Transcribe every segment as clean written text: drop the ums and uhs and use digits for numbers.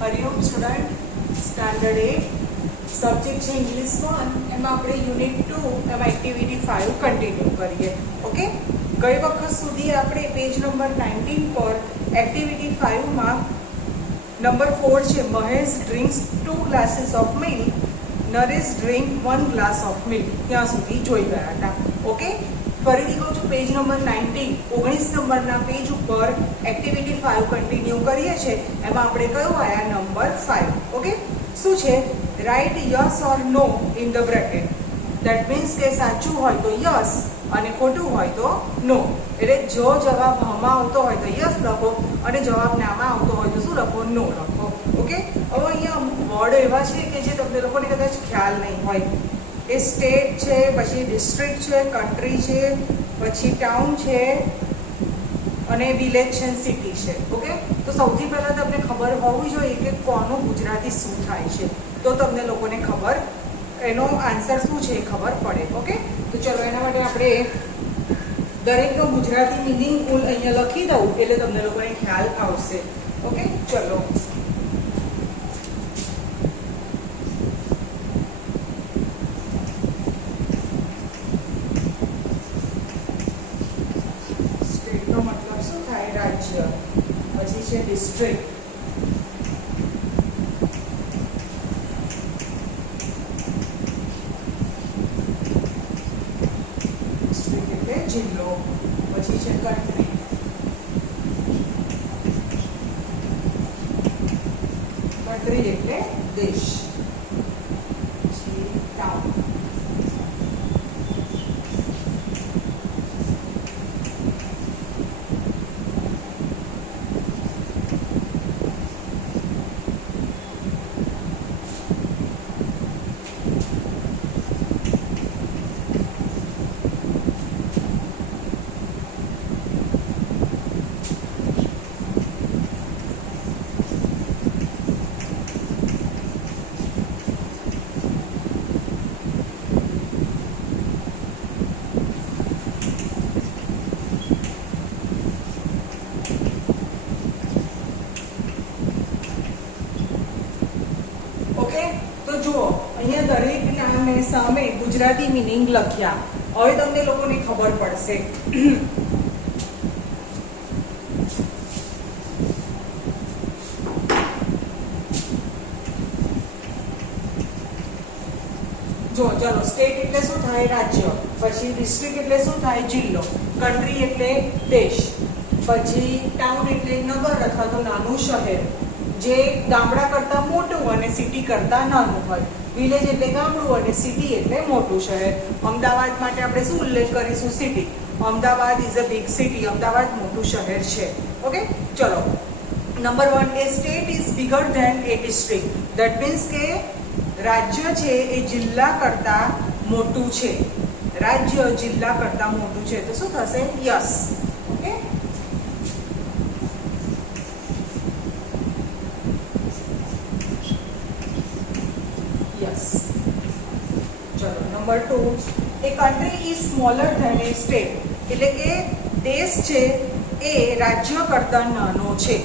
Hariom student, standard 8 subject છે English 1, એમાં આપણે યુનિટ 2 એમાં એક્ટિવિટી 5 કન્ટિન્યુ કરીએ. ઓકે, ગઈ વખત સુધી આપણે પેજ નંબર 19 પર એક્ટિવિટી 5 માં નંબર 4 છે Mahesh drinks 2 glasses of milk, Naresh drink 1 glass of milk, ત્યાં સુધી જોઈ ગયા હતા. ઓકે, ફરીથી કહું છું, પેજ નંબર 19 નંબરના પેજ ઉપર એક્ટિવિટી 5 કન્ટિન્યુ કરીએ છીએ. એમાં આપણે કયો આયા નંબર 5. ઓકે, શું છે? Write yes or no in the bracket. That means કે સાચું હોય તો યસ અને ખોટું હોય તો નો. એટલે જો જવાબ હમાં આવતો હોય તો યસ લખો અને જવાબ નામાં આવતો હોય તો શું લખો? નો લખો. ઓકે, હવે અહીંયા અમુક વર્ડ એવા છે કે જે તમને લોકોને કદાચ ખ્યાલ નહીં હોય. એ સ્ટેટ છે, પછી ડિસ્ટ્રિક્ટ છે, કન્ટ્રી છે, પછી ટાઉન છે અને વિલેજ છે, સિટી છે. ઓકે, તો સૌથી પહેલાં તમને ખબર હોવી જોઈએ કે કોનું ગુજરાતી શું થાય છે, તો તમને લોકોને ખબર, એનો આન્સર શું છે એ ખબર પડે. ઓકે, તો ચલો એના માટે આપણે દરેકનો ગુજરાતી મિનિંગ કુલ અહીંયા લખી દઉં એટલે તમને લોકોને ખ્યાલ આવશે. ઓકે, ચલો. રાજ્ય, પછી છે ડિસ્ટ્રિક્ટ, ડિસ્ટ્રિક્ટ એટલે જિલ્લો, પછી છે કન્ટ્રી, કન્ટ્રી એટલે દેશ, પછી ટાઉન, દરેક નામે સામે ગુજરાતી મીનિંગ લખ્યા. હવે તમને લોકોને ખબર પડશે. જો ચલો, સ્ટેટ એટલે શું થાય? રાજ્ય. પછી ડિસ્ટ્રિક્ટ એટલે શું થાય? જિલ્લો. કન્ટ્રી એટલે દેશ. પછી ટાઉન એટલે નગર અથવા તો નાનું શહેર જે ગામડા કરતા મોટું અને સિટી કરતા નાનું હોય. વિલેજ એટલે ગામડું અને સિટી એટલે મોટું શહેર. અમદાવાદ માટે આપણે શું ઉલ્લેખ કરીશું? City. Ahmedabad is a big city. Ahmedabad મોટું શહેર છે. ઓકે, ચલો. Number 1, a state is bigger than a district. That means કે રાજ્ય છે એ જિલ્લા કરતા મોટું છે. રાજ્ય જિલ્લા કરતા મોટું છે તો શું થશે? યસ. ઓકે, ચલો. Number 2, a country is smaller than a state. એટલે કે દેશ છે એ રાજ્ય કરતા નાનો છે.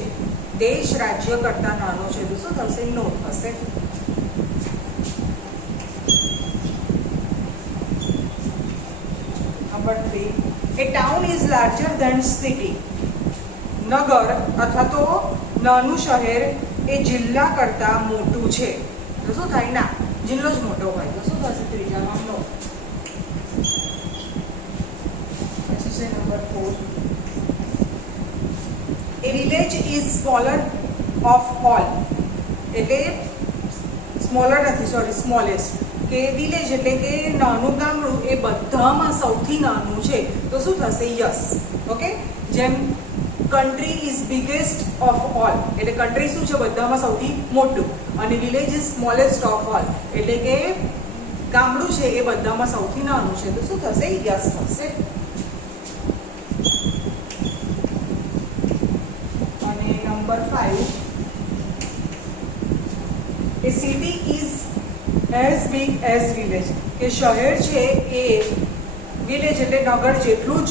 દેશ રાજ્ય કરતા નાનો છે તો શું થશે? નો થશે. Number 3, a town is larger than city. નગર અથવા તો નાનું શહેર એ જિલ્લા કરતા મોટું છે તો શું થાય? ના, જિલ્લો જ મોટો હોય તો શું થશે? ત્રીજામાં નો. પછી છે number 4, A village is smaller of all. એટલે સ્મોલર નથી, સોરી, સ્મોલેસ્ટ. કે વિલેજ એટલે કે નાનું ગામડું એ બધામાં સૌથી નાનું છે તો શું થશે? યસ. ઓકે, જેમ country is biggest of all એટલે કન્ટ્રી શું છે? બધામાં સૌથી મોટું. અને village is smallest of all એટલે કે ગામડું છે એ બધામાં સૌથી નાનું છે તો શું થશે? યસ થશે. અને number 5, A city is as big as village. કે શહેર છે એ વિલેજ એટલે નગર જેટલું જ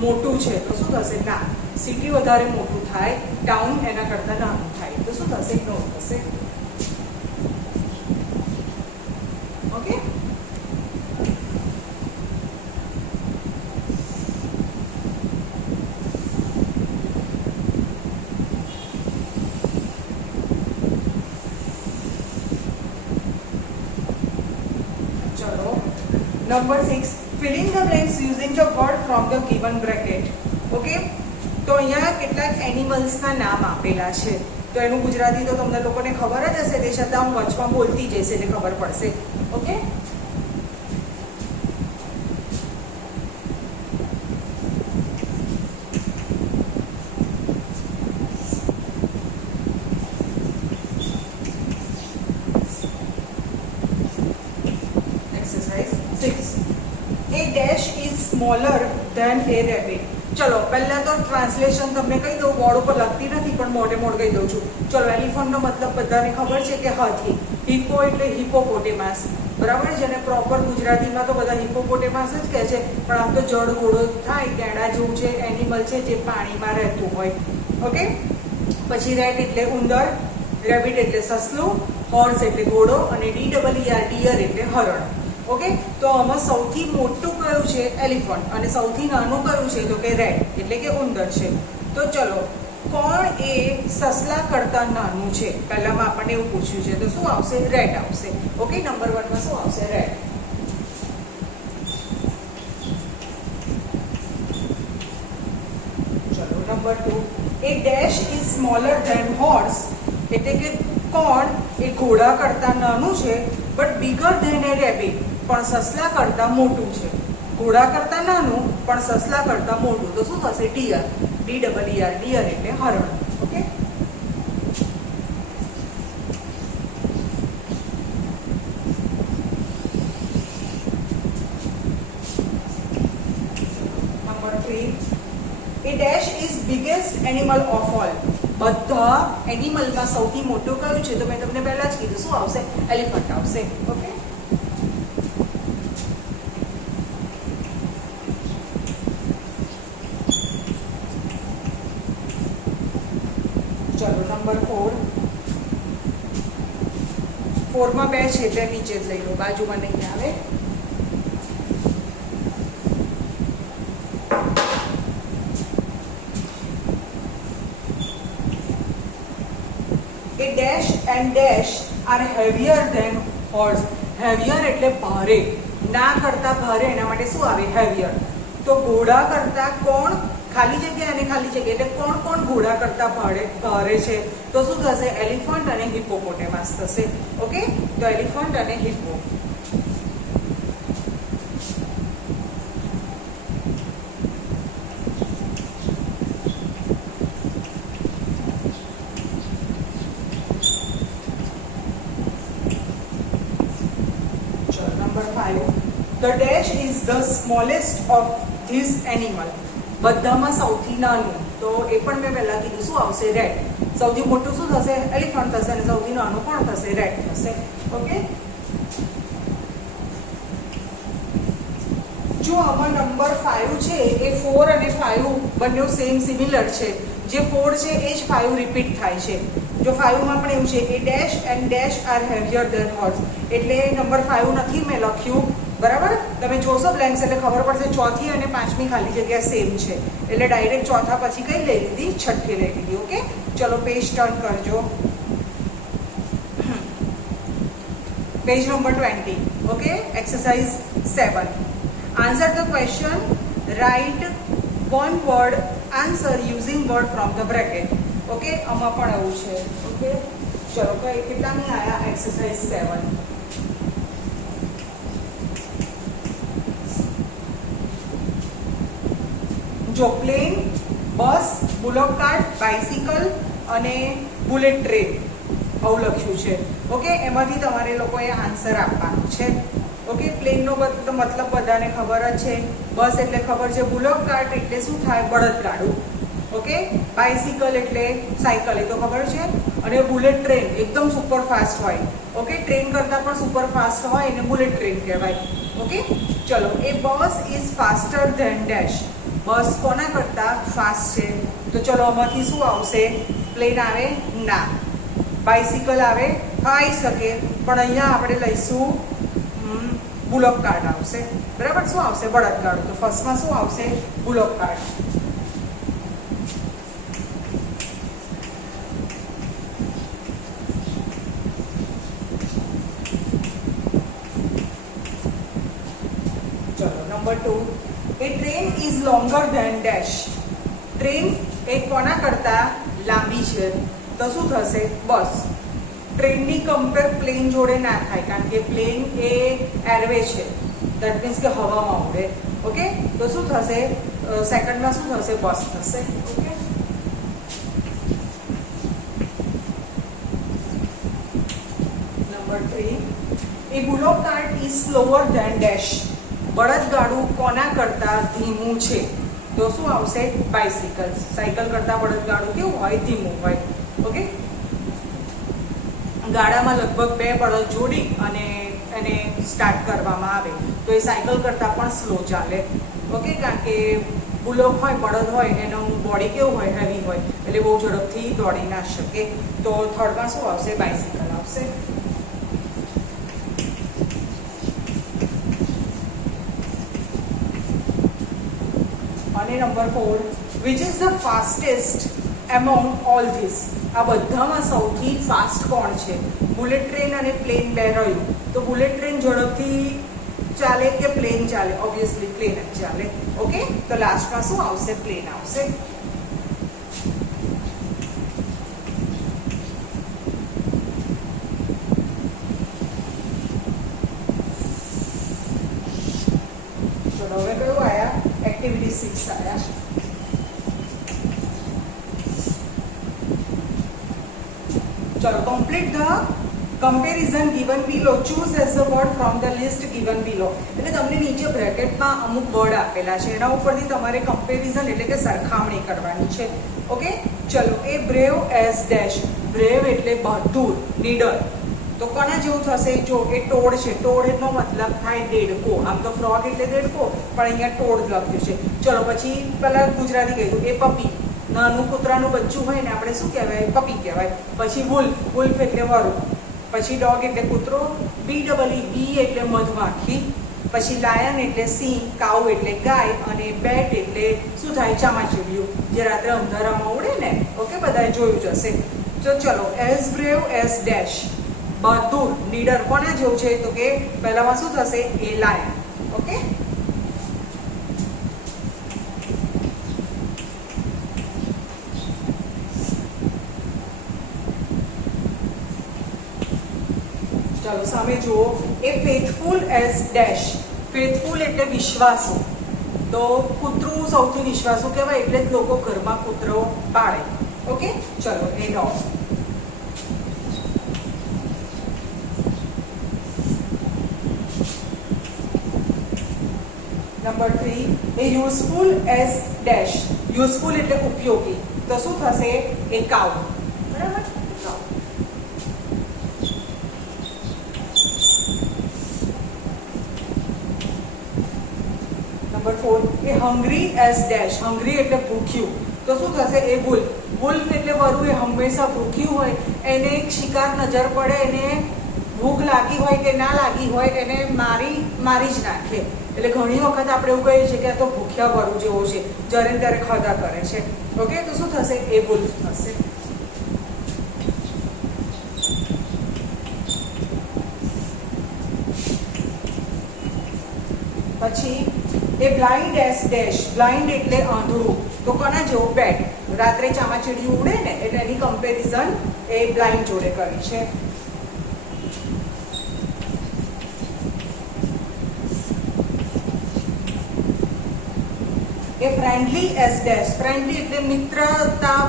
મોટું છે તો શું થશે? ના, સિટી વધારે મોટું થાય, ટાઉન એના કરતાં નાનું થાય. તો શું થશે? ઇગ્નોર થશે. ઓકે, ચલો number 6, filling the blanks using the word from the given bracket. Okay, તો અહીંયા કેટલાક એનિમલ્સના નામ આપેલા છે. તો એનું ગુજરાતી તો તમને લોકોને ખબર જ હશે, તે છતાં હું વચમાં બોલતી જઈશ એટલે ખબર પડશે. Okay, exercise 6, a dash is smaller than a rabbit. ચલો પહેલા તો ટ્રાન્સલેશન તમને કહી દઉં, બોર્ડ ઉપર લખતી નથી પણ મોટે મોટ કહી દઉં છું. ચલો, એલિફન્ટનો મતલબ બધાને ખબર છે કે હાથી, હિપ્પો એટલે હિપોપોટેમસ, બરાબર છે. અને પ્રોપર ગુજરાતીમાં તો બધા હિપોપોટેમસ જ કહે છે, પણ આમ તો જળ ઘોડો થાય, કેડા જેવું છે, એનિમલ છે જે પાણીમાં રહેતું હોય. ઓકે, પછી રેટ એટલે ઉંદર, રેબિટ એટલે સસલું, હોર્સ એટલે ઘોડો અને DEER ડિયર એટલે હરણ. ઓકે, તો આમાં સૌથી મોટું કયું છે? એલિફન્ટ. અને સૌથી નાનું કયું છે? તો કે રેટ એટલે કે ઉંદર છે. તો ચલો, કોણ એ સસલા કરતાં નાનું છે? પહેલામાં આપણને એવું પૂછ્યું છે, તો શું આવશે? રેટ આવશે. ઓકે, નંબર 1 માં શું આવશે? રેટ. ચલો number 2, a dash is smaller than horse, એટલે કે કોણ એ ઘોડા કરતાં નાનું છે, but bigger than a rabbit, પણ સસલા કરતાં મોટું છે. ઘોડા કરતાં નાનું પણ સસલા કરતાં મોટું, તો શું થશે? ડિયર. DEER ડિયર એટલે હરણ. Okay, number 3, A dash is biggest animal of all. બધા એનિમલમાં સૌથી મોટું કયું છે? તો મેં તમને પહેલા જ કીધું, શું આવશે? એલિફન્ટ આવશે. ઓકે, ચલો નંબર 4, 4 માં 2 છે એટલે નીચે જ લઈ લો, બાજુમાં નહીં આવે. A dash and dash are heavier than horse. heavier એટલે ભારે, ના કરતા ભારે, એના માટે શું આવે? heavier. તો ઘોડા કરતા કોણ? ખાલી જગ્યા અને ખાલી જગ્યા એટલે કોણ કોણ ઘોડા કરતા ભારે છે? તો શું થશે? એલિફન્ટ અને હિપોપોટેમસ થશે. ઓકે, તો એલિફન્ટ અને hippo. Number 5, the dash is the smallest of this animal. બધામાં સૌથી નાનું, તો એ પણ મેં પહેલા કીધું, શું આવશે? રેટ. સૌથી મોટું શું થશે? એલિફન્ટ થશે, અને સૌથી નાનું કોણ થશે? રેટ થશે. ઓકે, જો આમાં નંબર 5 છે એ 4 અને 5 બંને સેમ સિમિલર છે. જે 4 છે એ જ 5 રિપીટ થાય છે. જો 5 માં પણ એવું છે, a dash and dash are heavier than horse, એટલે નંબર 5 નથી મેં લખ્યું, બરાબર. તમે જોશો બ્લેન્ક્સ એટલે ખબર પડશે. ચોથી અને પાંચમી ખાલી જગ્યા સેમ છે, એટલે ડાયરેક્ટ ચોથા પછી કઈ લઈ લીધી? છઠ્ઠી લઈ લીધી. ઓકે, ચલો પેજ ટર્ન કરજો. Page number 20. Okay, exercise 7, answer the question, write one word answer using word from the bracket. Okay, આમાં પણ એવું છે. ઓકે, ચલો કેટલાની આયા? એક્સરસાઇઝ 7. જો પ્લેન, બસ, બુલોક કાર્ટ, બાઇસિકલ અને બુલેટ ટ્રેન આવું લખ્યું છે. ઓકે, એમાંથી તમારે લોકોએ આન્સર આપવાનો છે. ઓકે, પ્લેનનો મતલબ બધાને ખબર જ છે, બસ એટલે ખબર છે, બુલોક કાર્ટ એટલે શું થાય? બળદગાડું. ઓકે, બાઇસિકલ એટલે સાયકલ, એ તો ખબર છે. અને બુલેટ ટ્રેન એકદમ સુપર ફાસ્ટ હોય. ઓકે, ટ્રેન કરતાં પણ સુપર ફાસ્ટ હોય એને બુલેટ ટ્રેન કહેવાય. ઓકે, ચલો, a bus is faster than dash. Bus કોના કરતાં ફાસ્ટ છે? તો ચલો આમાંથી શું આવશે? પ્લેન આવે ના, બાઇસિકલ આવે આવી શકે, પણ અહીંયા આપણે લઈશું બુલોક કાર્ટ આવશે. બરાબર, શું આવશે? બળદગાડું. તો ફર્સ્ટમાં શું આવશે? Bullock cart. ચલો number 2, a train is longer than dash. Train એ કોના કરતાં લાંબી છે? તો શું થશે? બસ. ટ્રેનની કમ્પેર પ્લેન જોડે ના થાય, કારણ કે પ્લેન એ એરવે છે, દેટ મીન્સ કે હવામાં ઉડે. ઓકે, તો શું થશે? સેકન્ડમાં શું થશે? બસ થશે. Okay, number 3, a bullock cart is slower than dash. બળદગાડું કોના કરતાં ધીમું છે? તો શું આવશે? બાઇસિકલ. સાયકલ કરતાં બળદગાડું કેવું હોય? ધીમું હોય. ઓકે, ગાડામાં લગભગ 2 બળદ જોડી અને એને સ્ટાર્ટ કરવામાં આવે તો એ સાયકલ કરતાં પણ સ્લો ચાલે. ઓકે, કારણ કે બુલોક હોય, બળદ હોય, એનું બોડી કેવું હોય? હેવી હોય, એટલે બહુ ઝડપથી દોડી ના શકે. તો થર્ડમાં શું આવશે? બાઇસિકલ આવશે. અને number 4, which is the fastest among all this. આ બધામાં સૌથી ફાસ્ટ કોણ છે? બુલેટ ટ્રેન અને પ્લેન બે રહ્યું, તો બુલેટ ટ્રેન ઝડપથી ચાલે કે પ્લેન ચાલે? ઓબ્વિયસલી પ્લેન જ ચાલે. ઓકે, તો લાસ્ટમાં શું આવશે? પ્લેન આવશે. ચલો હવે કયું આયા? એક્ટિવિટી 6 આયા. ચલો, complete the comparison given below. Choose as the word from the list given below. એટલે તમને નીચે બ્રેકેટમાં અમુક વર્ડ આપેલા છે, એના ઉપરથી તમારે કમ્પેરિઝન એટલે કે સરખામણી કરવાની છે. ઓકે, ચલો. એ બ્રેવ એઝ ડેશ. બ્રેવ એટલે બહાદુર, નીડર. તો કોના જેવું થશે? જો એ ટોડ છે, ટોડનો મતલબ થાય દેડકો. આમ તો ફ્રોગ એટલે દેડકો, પણ અહીંયા ટોડ લખ્યું છે. ચલો પછી પેલા ગુજરાતી કહીશું. એ પપી. નાનું કૂતરાનું બચ્ચું હોય ને, આપણે શું કહેવાય? પપી કહેવાય. પછી વુલ્ફ. વુલ્ફ એટલે વરુ. પછી ડોગ એટલે કૂતરો. બી એટલે મધમાખી. પછી લાયન એટલે સિંહ. કાઉ એટલે ગાય. અને બેટ એટલે શું થાય? ચામાચીડિયું, જે રાત્રે અંધારામાં ઉડે ને. ઓકે, બધાએ જોયું જ હશે. તો ચલો, એઝ બ્રેવ એઝ ડેશ. બહાદુર, નીડર કોના જેવું છે? તો કે પહેલામાં શું થશે? એ લાયન. ઓકે, ચાલો સામે જુઓ. એ ફેથફુલ એઝ ડેશ. ફેથફુલ એટલે વિશ્વાસુ. તો કૂતરું સૌથી વિશ્વાસુ કહેવાય, એટલે જ લોકો ઘરમાં કૂતરો પાળે. ઓકે, ચલો. એ ડોગ. નંબર 3, એ યુઝફુલ એઝ ડેશ. યુઝફુલ એટલે ઉપયોગી. તો શું થશે? એ કાઉ. બરાબર. નંબર 4, એ હંગ્રી એઝ ડેશ. હંગ્રી એટલે ભૂખ્યું. તો શું થશે? એ વુલ્ફ. વુલ્ફ એટલે વરુ એ હંમેશા ભૂખ્યું હોય. એને એક શિકાર નજર પડે, એને ભૂખ લાગી હોય કે ના લાગી હોય, એને મારી જ નાખે. એટલે ઘણી વખત આપણે એવું કહીએ છીએ કે આ તો ભૂખ્યા વરુ જેવો છે, જ્યારે ત્યારે ખાધા કરે છે. ઓકે, તો શું થશે? એ વુલ્ફ થશે. પછી એ બ્લાઇન્ડ એઝ ડેશ. બ્લાઇન્ડ એટલે આંધળું. તો કોના જેવું? બેટ. રાત્રે ચામાચીડિયું ઉડે ને, એટલે એની કમ્પેરિઝન એ બ્લાઇન્ડ જોડે કરી છે. એ ફ્રેન્ડલી એઝ ડેશ. ફ્રેન્ડલી એટલે મિત્રતા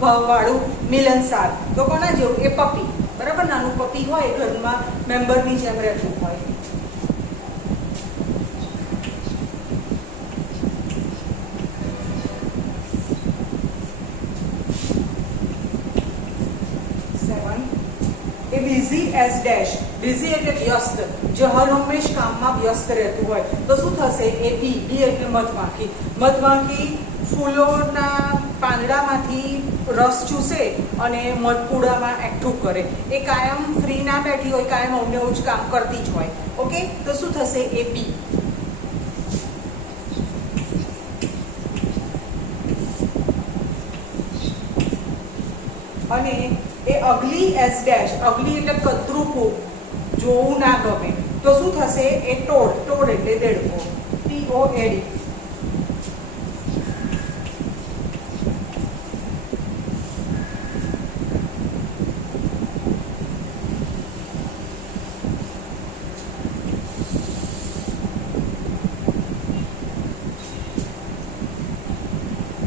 ભાવવાળું, મિલનસાર. તો કોના જેવું? એ પપી. બરાબર, નાનું પપી હોય, ઘરમાં મેમ્બરની જેમ રહેતું હોય. એ બિઝી એઝ ડેશ. બિઝી એટલે વ્યસ્ત, જે હર હંમેશ કામમાં વ્યસ્ત રહેતું હોય તો શું થશે? એ બી. બી એટલે મધમાખી. મધમાખી ફૂલોના પાંદડામાંથી રસ ચૂસે અને મધપૂડામાં એકઠું કરે. એ કાયમ ફ્રી ના બેઠી હોય, કાયમ અવનવું જ કામ કરતી જ હોય. ઓકે, તો શું થશે? એ બી. અને એ અગલી એસ ડેશ, અગલી એટલે કદરૂપું, જોવું ના ગમે તો શું થશે? એ ટોડ. ટોડ એટલે દેડકો. TOAD.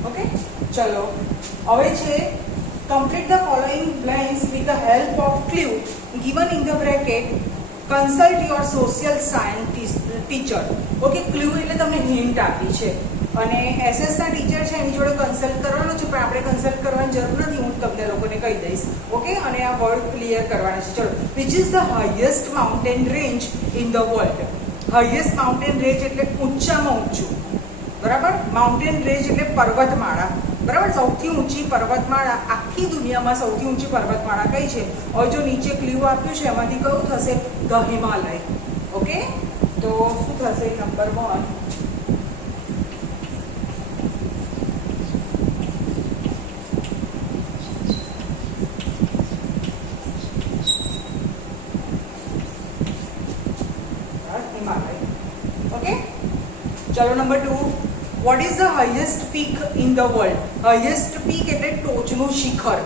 ઓકે, ચલો હવે છે complete the following blanks with the help of clue given in the bracket. Consult your social science teacher. Okay, clue એટલે તમને હિન્ટ આપી છે અને એસએસ ના ટીચર છે એની જોડે કન્સલ્ટ કરવાનું છે, પણ આપણે કન્સલ્ટ કરવાની જરૂર નથી, હું તમને લોકોને કહી દઈશ. ઓકે, અને આ વર્ડ ક્લિયર કરવાના છે. ચલો, which is the highest mountain range in the world? Highest mountain range એટલે ઊંચામાં ઊંચું, બરાબર? માઉન્ટેન રેન્જ એટલે પર્વતમાળા, બરાબર? સૌથી ઊંચી પર્વતમાળા આખી દુનિયામાં સૌથી ઊંચી પર્વતમાળા કઈ છે? હવે જો નીચે ક્લ્યુ આપ્યું છે એમાંથી કયું થશે? ધ હિમાલય. ઓકે, તો શું થશે? નંબર 1. હિમાલય. ઓકે, ચલો number 2. What is the highest peak in the world? Highest peak એટલે ટોચનું શિખર,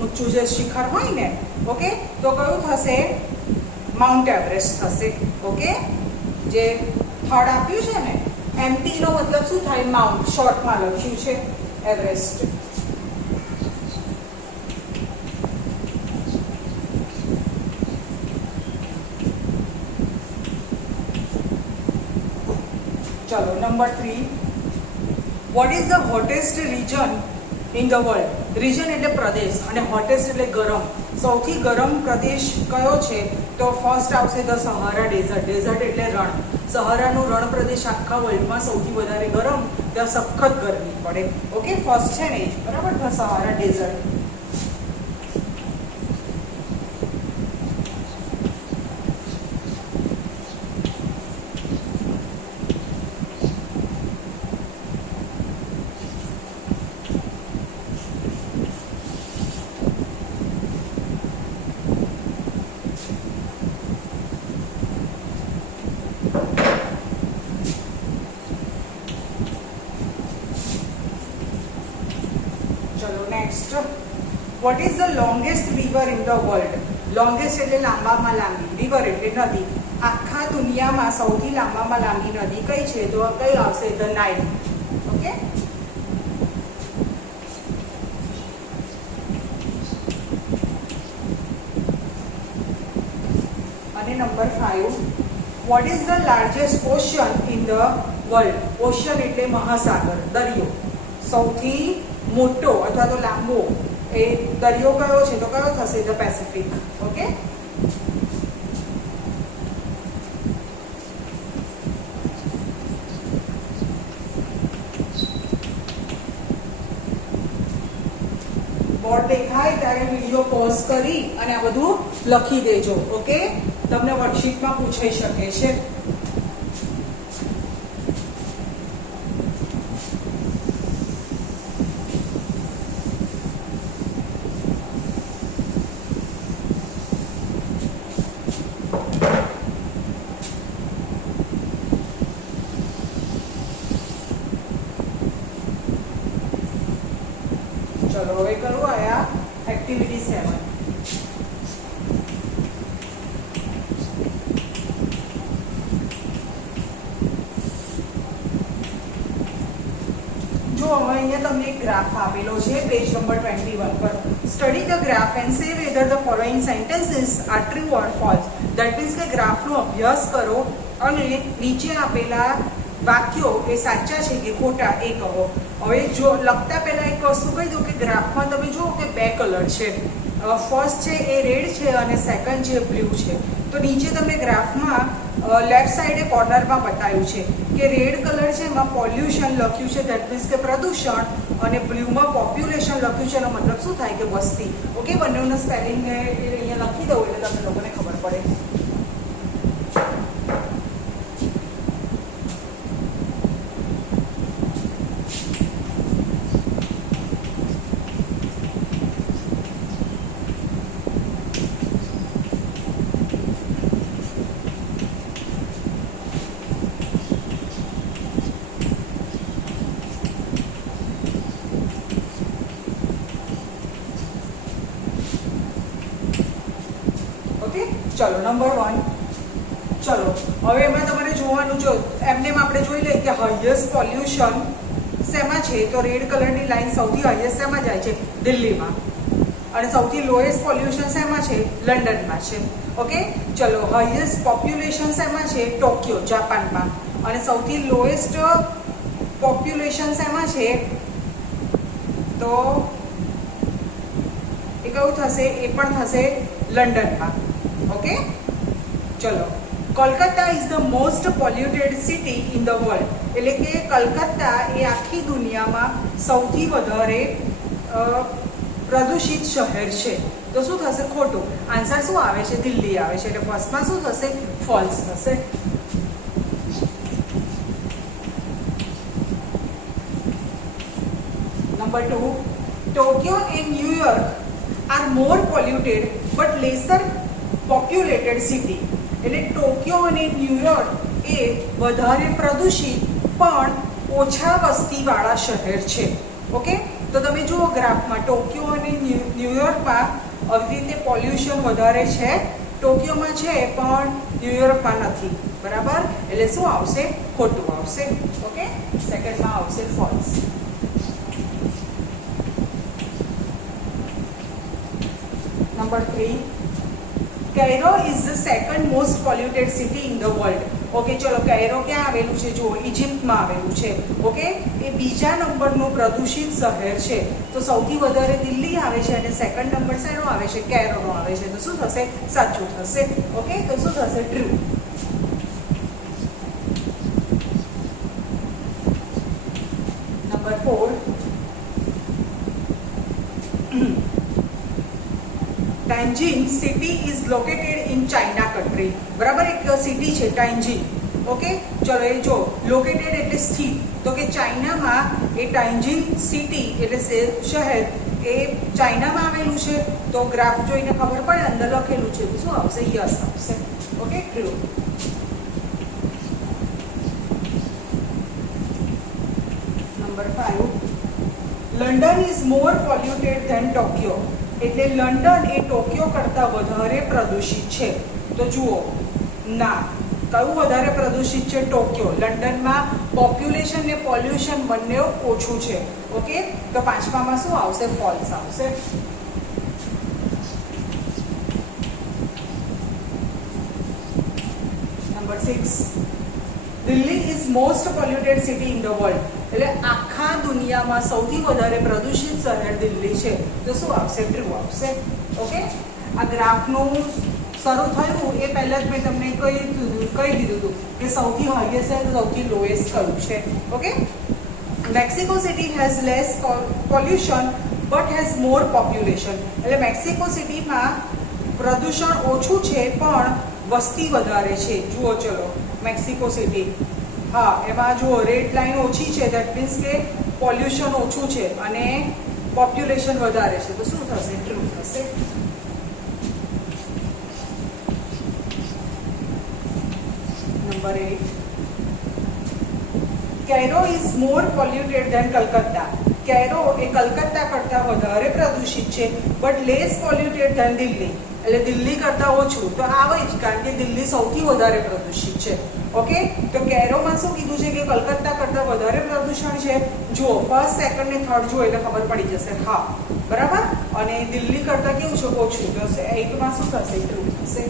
ઊંચું જે શિખર હોય ને. ઓકે, તો કયું થશે? માઉન્ટ એવરેસ્ટ થશે. ઓકે, જે થર્ડ આપ્યું છે ને, એમટી નો મતલબ શું થાય? માઉન્ટ. શોર્ટમાં લખ્યું છે એવરેસ્ટ. ચલો number 3. What is the hottest region in the world? Region એટલે પ્રદેશ અને હોટેસ્ટ એટલે ગરમ. સૌથી ગરમ પ્રદેશ કયો છે? તો ફર્સ્ટ આવશે ધ સહારા ડેઝર્ટ. ડેઝર્ટ એટલે રણ. સહારાનું રણ પ્રદેશ આખા વર્લ્ડમાં સૌથી વધારે ગરમ, ત્યાં સખત ગરમી પડે. ઓકે, ફર્સ્ટ છે ને એ જ, બરાબર? The Sahara desert. What is the longest river in the world? Longest એટલે લાંબામાં લાંબી, river એટલે નદી. આખા દુનિયામાં સૌથી લાંબામાં લાંબી નદી કઈ છે? તો કઈ આવશે? The Nile. ઓકે, અને number 5. What is the largest ocean in the world? Ocean એટલે મહાસાગર, દરિયો. સૌથી મોટો અથવા તો લાંબો એ દરિયો કયો છે? તો કયો થશે? The Pacific. ઓકે, બોર્ડ દેખાય ત્યારે વિડીયો પોઝ કરી અને આ બધું લખી દેજો. ઓકે, તમને વર્કશીટમાં પૂછાઈ શકે છે. ચલો હવે કરું આયા એક્ટિવિટી 7. જો અહીંયા તમને એક ગ્રાફ આપેલો છે પેજ નંબર 21 પર. Study the graph and say whether the following sentences are true or false. That means કે ગ્રાફનો અભ્યાસ કરો અને નીચે આપેલા વાક્યો એ સાચા છે કે ખોટા એ કહો. હવે જો લખતા પહેલા એક વસ્તુ કહી દઉં કે ગ્રાફમાં તમે જુઓ કે બે કલર છે. ફર્સ્ટ છે એ રેડ છે અને સેકન્ડ છે બ્લુ છે. તો નીચે તમને ગ્રાફમાં લેફ્ટ સાઈડે કોર્નરમાં બતાવ્યું છે કે રેડ કલર છે એમાં પોલ્યુશન લખ્યું છે, ધેટ મીન્સ કે પ્રદૂષણ, અને બ્લુમાં પોપ્યુલેશન લખ્યું છે. એનો મતલબ શું થાય કે વસ્તી. ઓકે, બંનેનું સ્પેલિંગ અહીંયા લખી દઉં એટલે તમને લોકોને ખબર પડે. ચલો નંબર 1. ચલો હવે એમાં તમારે જોવાનું, જો એમને આપણે જોઈ લઈએ કે હાઈએસ્ટ પોલ્યુશન શેમાં છે, તો રેડ કલરની લાઈન સૌથી હાઈએસ્ટ શેમાં જાય છે, દિલ્હીમાં, અને સૌથી લોએસ્ટ પોલ્યુશન શેમાં છે, લંડનમાં છે. ઓકે, ચલો હાઈએસ્ટ પોપ્યુલેશન શેમાં છે, ટોક્યો, જાપાનમાં, અને સૌથી લોએસ્ટ પોપ્યુલેશન શેમાં છે, તો એ કયું થશે, એ પણ થશે લંડનમાં. ઓકે, ચલો Kolkata is the most polluted city in the world. એટલે કે કલકત્તા એ આખી દુનિયામાં સૌથી વધારે પ્રદૂષિત શહેર છે. તો શું થશે, ખોટું. આન્સર શું આવે છે, દિલ્હી આવે છે. એટલે ફર્સ્ટમાં શું થશે, ફોલ્સ થશે. Number 2, Tokyo and New York are more polluted but laser populated city. એટલે ટોક્યો અને ન્યુયોર્ક એ વધારે પ્રદૂષિત પણ ઓછા વસ્તીવાળા શહેર છે. ઓકે, તો તમે જુઓ ગ્રાફમાં ટોક્યો અને ન્યુયોર્કમાં આવી રીતે પોલ્યુશન વધારે છે, ટોક્યોમાં છે પણ ન્યુયોર્કમાં નથી. બરાબર, એટલે શું આવશે, ખોટું આવશે. ઓકે, સેકન્ડમાં આવશે false. Number 3, Cairo is the second most polluted city in the world. Okay, ચલો કાયરો ક્યાં આવેલું છે, જુઓ ઇજિપ્તમાં આવેલું છે. ઓકે, એ બીજા નંબરનું પ્રદૂષિત શહેર છે. તો સૌથી વધારે દિલ્હી આવે છે અને સેકન્ડ નંબર શેનો આવે છે, કાયરોનો આવે છે. તો શું થશે, સાચું થશે. ઓકે, તો શું થશે, true. Number 4, Tianjin city is located in China country. બરાબર, એક સિટી છે ટાઇન્જીન. ઓકે, ચલો એ જો લોકેટેડ એટલે સ્થિત, તો કે ચાઇનામાં એ ટાઇન્જીન સિટી એટલે શહેર એ ચાઇનામાં આવેલું છે. તો ગ્રાફ જોઈને ખબર પડે અંદર લખેલું છે, તો શું આવશે, યસ આવશે. Okay, true. Number 5, London is more polluted than Tokyo. એટલે લંડન એ ટોક્યો કરતાં વધારે પ્રદૂષિત છે. તો જુઓ, ના, કયું વધારે પ્રદૂષિત છે, ટોક્યો. લંડનમાં પોપ્યુલેશન ને પોલ્યુશન બંને ઓછું છે. ઓકે, તો પાંચમામાં શું આવશે, ફોલ્સ આવશે. Number 6, Delhi is most polluted city in the world. એટલે આખા દુનિયામાં સૌથી વધારે પ્રદૂષિત શહેર દિલ્હી છે. તો શું આવશે, ટ્રુ આવશે. ઓકે, આ ગ્રાફનું શરૂ થયું એ પહેલાં જ મેં તમને કહી દીધું હતું કે સૌથી હાઈએસ્ટ અને સૌથી લોએસ્ટ કયું છે. Okay, Mexico city has less pollution but has more population. એટલે મેક્સિકો સિટીમાં પ્રદૂષણ ઓછું છે પણ વસ્તી વધારે છે. જુઓ, ચલો મેક્સિકો સિટી, હા, એમાં જુઓ રેડ લાઈન ઓછી છે, ધેટ મીન્સ કે પોલ્યુશન ઓછું છે અને પોપ્યુલેશન વધારે છે. તો શું થશે, ટ્રુ થશે. Number 8, Cairo is more polluted than Calcutta. Cairo એ કલકત્તા કરતાં વધારે પ્રદૂષિત છે but less polluted than Delhi. એટલે દિલ્હી કરતાં ઓછું. તો આવે જ, કારણ કે દિલ્હી સૌથી વધારે પ્રદૂષિત છે. ઓકે, તો કાયરોમાં શું કીધું છે કે કલકત્તા કરતાં વધારે પ્રદૂષણ છે. જુઓ ફર્સ્ટ, સેકન્ડ ને થર્ડ જુઓ એટલે ખબર પડી જશે. હા, બરાબર. અને દિલ્હી કરતાં કેવું છે, ઓછું. તો 8માં શું થશે, ટ્રુ થશે.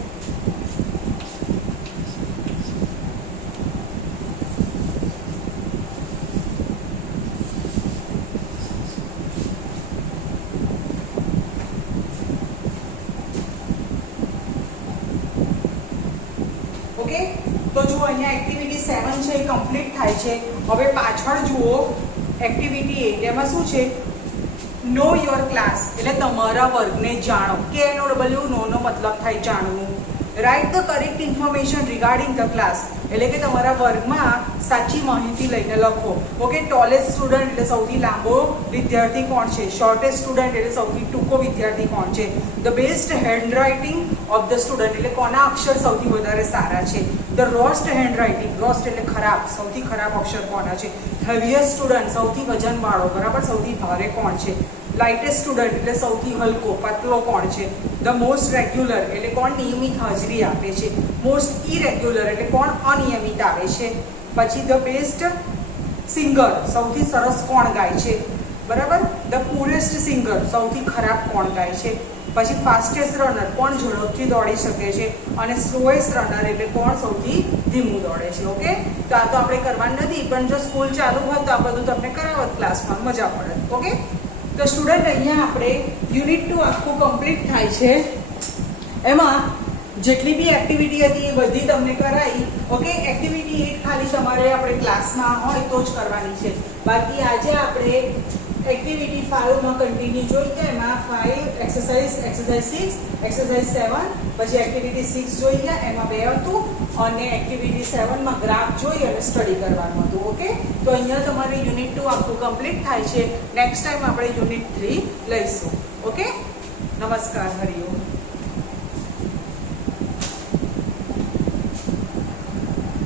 ઓકે, તો જો અહીંયા એક્ટિવિટી 7 છે એ કમ્પ્લીટ થાય છે. હવે પાછળ જુઓ એક્ટિવિટી 8 એમાં શું છે? નો યોર ક્લાસ, એટલે તમારા વર્ગને જાણો. KNOW નો મતલબ થાય જાણવું. Write the correct information regarding the class, એટલે કે તમારા વર્ગમાં સાચી માહિતી લઈને લખો. ઓકે, ટોલેસ્ટ સ્ટુડન્ટ એટલે સૌથી લાંબો વિદ્યાર્થી કોણ છે? શોર્ટેસ્ટ સ્ટુડન્ટ એટલે સૌથી ટૂંકો વિદ્યાર્થી કોણ છે? The best hand writing of the student એટલે કોના અક્ષર સૌથી વધારે સારા છે? The roast hand writing, roast એટલે ખરાબ, સૌથી ખરાબ અક્ષર કોના છે? હેવીએસ્ટ સ્ટુડન્ટ સૌથી વજનવાળો, બરાબર, સૌથી ભારે કોણ છે? લાઇટેસ્ટ સ્ટુડન્ટ એટલે સૌથી હલકો, પતલો કોણ છે? ધ મોસ્ટ રેગ્યુલર એટલે કોણ નિયમિત હાજરી આપે છે? મોસ્ટ ઇરેગ્યુલર એટલે કોણ અનિયમિત આવે છે? પછી ધ બેસ્ટ સિંગર સૌથી સરસ કોણ ગાય છે? બરાબર. ધ પુરેસ્ટ સિંગર સૌથી ખરાબ કોણ ગાય છે? પછી ફાસ્ટેસ્ટ રનર કોણ ઝડપથી દોડી શકે છે? અને સ્લોએસ્ટ રનર એટલે કોણ સૌથી ધીમું દોડે છે. ઓકે, તો આ તો આપણે કરવાનું નથી, પણ જો સ્કૂલ ચાલુ હોત તો આ બધું તમને કરાવત ક્લાસમાં, મજા પડે. ઓકે, તો સ્ટુડન્ટ અહીંયા આપણે યુનિટ 2 આખું કમ્પ્લીટ થાય છે. એમાં જેટલી બી એક્ટિવિટી હતી એ બધી તમને કરાવી. ઓકે, એક્ટિવિટી 8 ખાલી તમારે આપણે ક્લાસમાં હોય તો જ કરવાની છે. બાકી આજે આપણે એક્ટિવિટી 5 માં કન્ટિન્યુ જોઈએ. એમાં 5 એક્સરસાઇઝ 6, એક્સરસાઇઝ 7, પછી એક્ટિવિટી 6 જોઈએ, એમાં 2 હતું, અને એક્ટિવિટી 7 માં ગ્રાફ જોઈ અને સ્ટડી કરવાનું હતું. ઓકે, તો અહીંયા તમારે યુનિટ 2 આખું કમ્પ્લીટ થાય છે. નેક્સ્ટ ટાઈમ આપણે યુનિટ 3 લઈશું. ઓકે, નમસ્કાર, હરિઓમ.